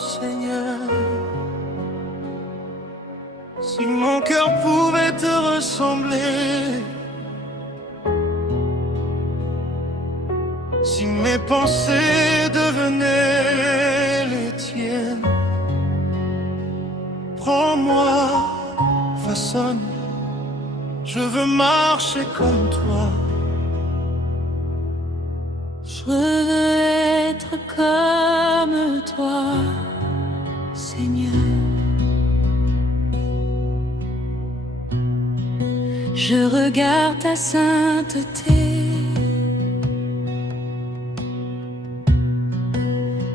Seigneur. Si mon cœur pouvait te ressembler, si mes pensées devenaient les tiennes, prends-moi, façonne, je veux marcher comme toi. Je veux être comme toi, Seigneur. Je regarde ta sainteté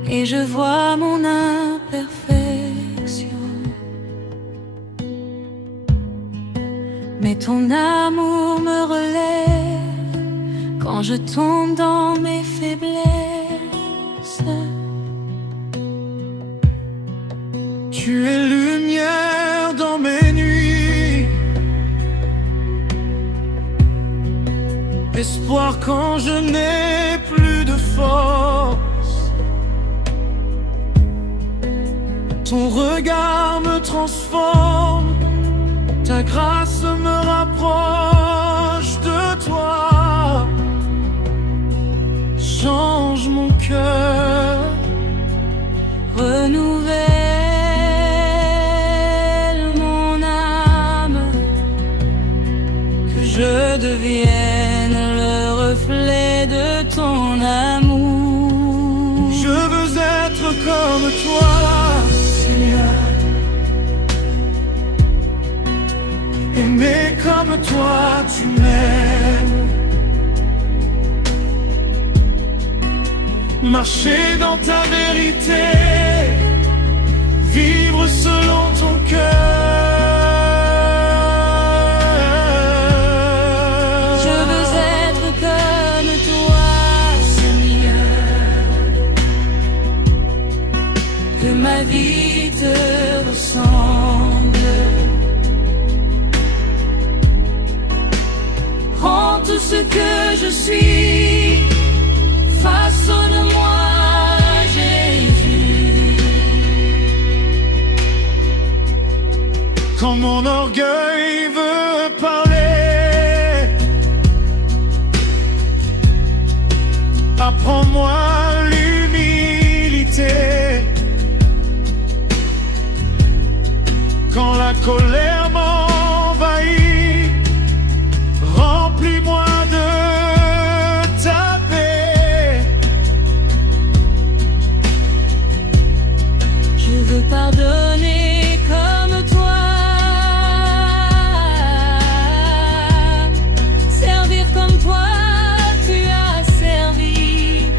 et je vois mon imperfection. Mais ton amour me relève quand je tombe dans mes faiblesses. Tu es lumière dans mes nuits, espoir quand je n'ai plus de force. Ton regard me transforme, ta grâce me rapproche de toi. Change mon cœur, renouvelle mon âme, que je devienne le reflet de ton amour. je veux être comme toi, Seigneur. Aimer comme toi, tu m'aimes. Marcher dans ta vérité, vivre selon ton cœur. Je veux être comme toi, Seigneur, que ma vie te ressemble. Prends tout ce que je suis, façonne-moi, Jésus. Quand mon orgueil veut parler, apprends-moi l'humilité. Quand la colère m'envahit, remplis-moi de ta paix. Je veux pardonner comme toi, servir comme toi tu as servi.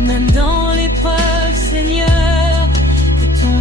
Même dans l'épreuve, Seigneur, que ton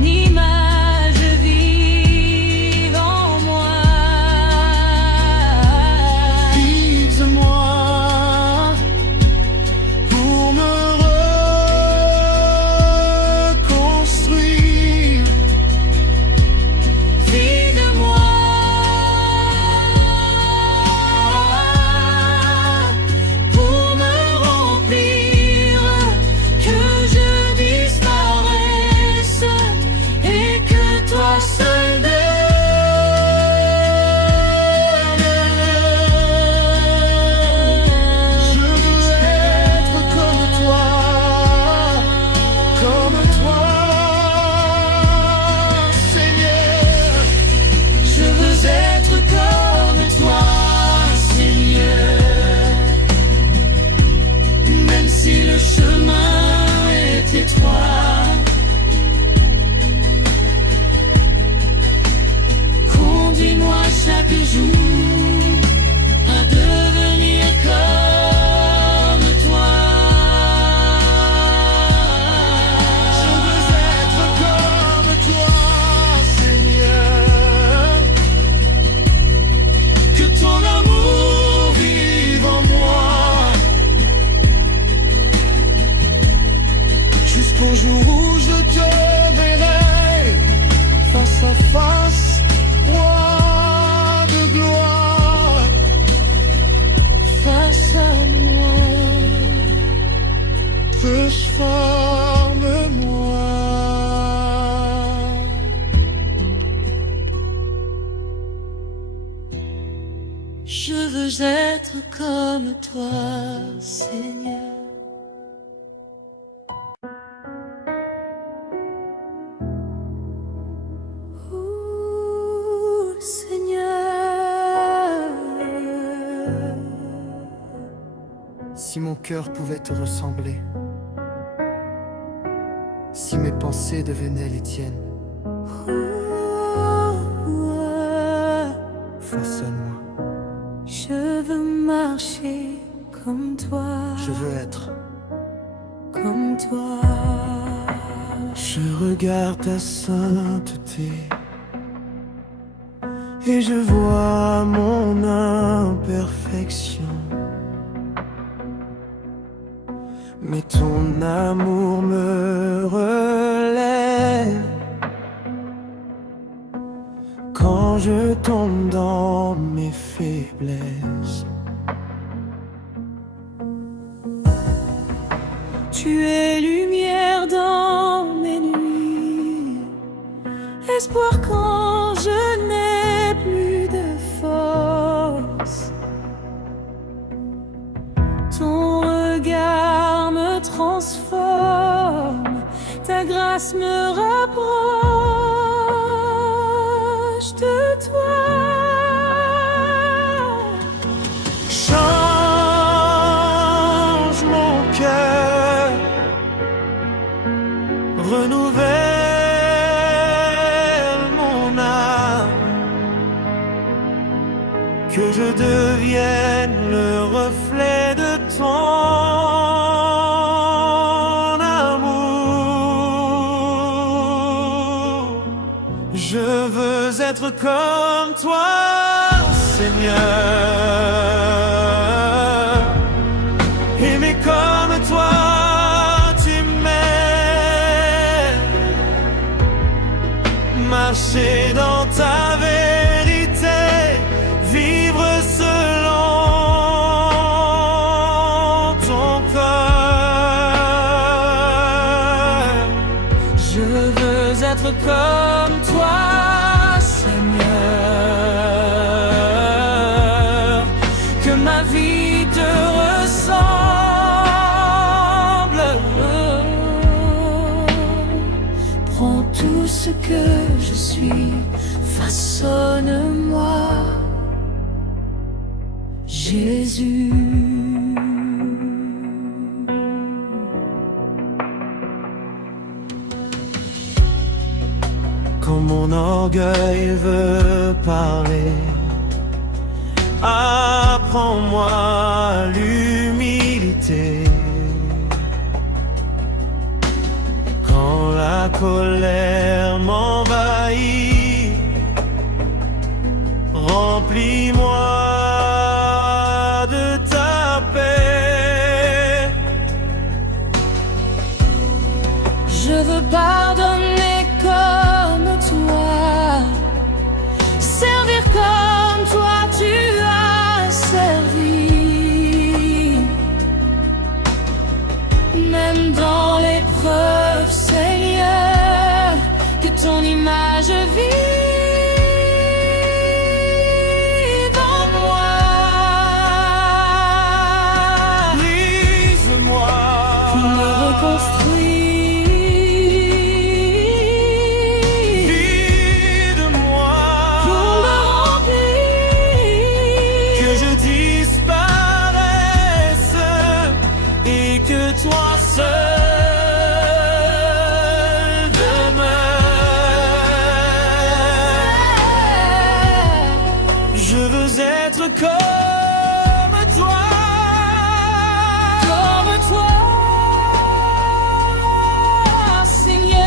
être comme toi, Seigneur. Ô Seigneur, Si mon cœur pouvait te ressembler, si mes pensées devenaient les tiennes, façonne-moi. je veux marcher comme toi, Je veux être. comme toi. Je regarde ta sainteté et je vois mon imperfection. Mais ton amour me relève quand je tombe dans mes faiblesses. Tu es lumière dans mes nuits, espoir quand je n'ai plus de force. Ton regard me transforme, ta grâce me rapproche de toi. Change mon cœur, renouvelle mon âme, que je devienne le reflet de ton amour. Je veux être comme toi, Seigneur, aimer comme toi tu m'aimes, marcher dans ta vérité, vivre selon ton cœur. Je veux être comme toi, Seigneur, que ma vie te ressemble. Prends tout ce que je suis, façonne-moi, Jésus. Quand mon orgueil veut parler, apprends-moi l'humilité. Quand la colère m'envahit, remplis-moi de ta paix. Je veux pardonner comme toi, servir comme toi tu as servi. Même dans l'épreuve, Seigneur, que ton image vive en moi. Brise-moi Pour me reconstruire. Toi seul demeure. Je veux être comme toi, Seigneur.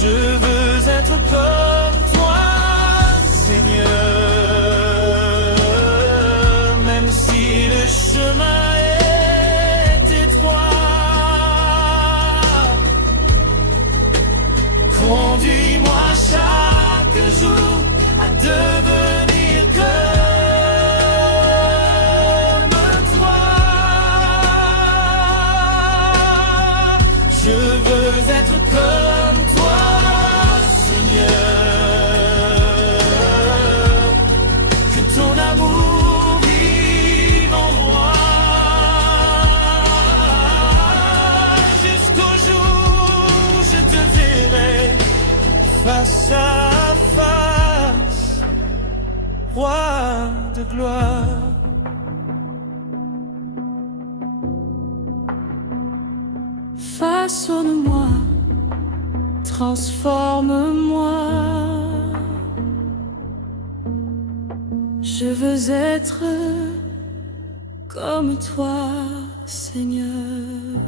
Je veux être comme toi, Seigneur. Même si le chemin est toi de gloire. Façonne-moi, transforme-moi. Je veux être comme toi, Seigneur.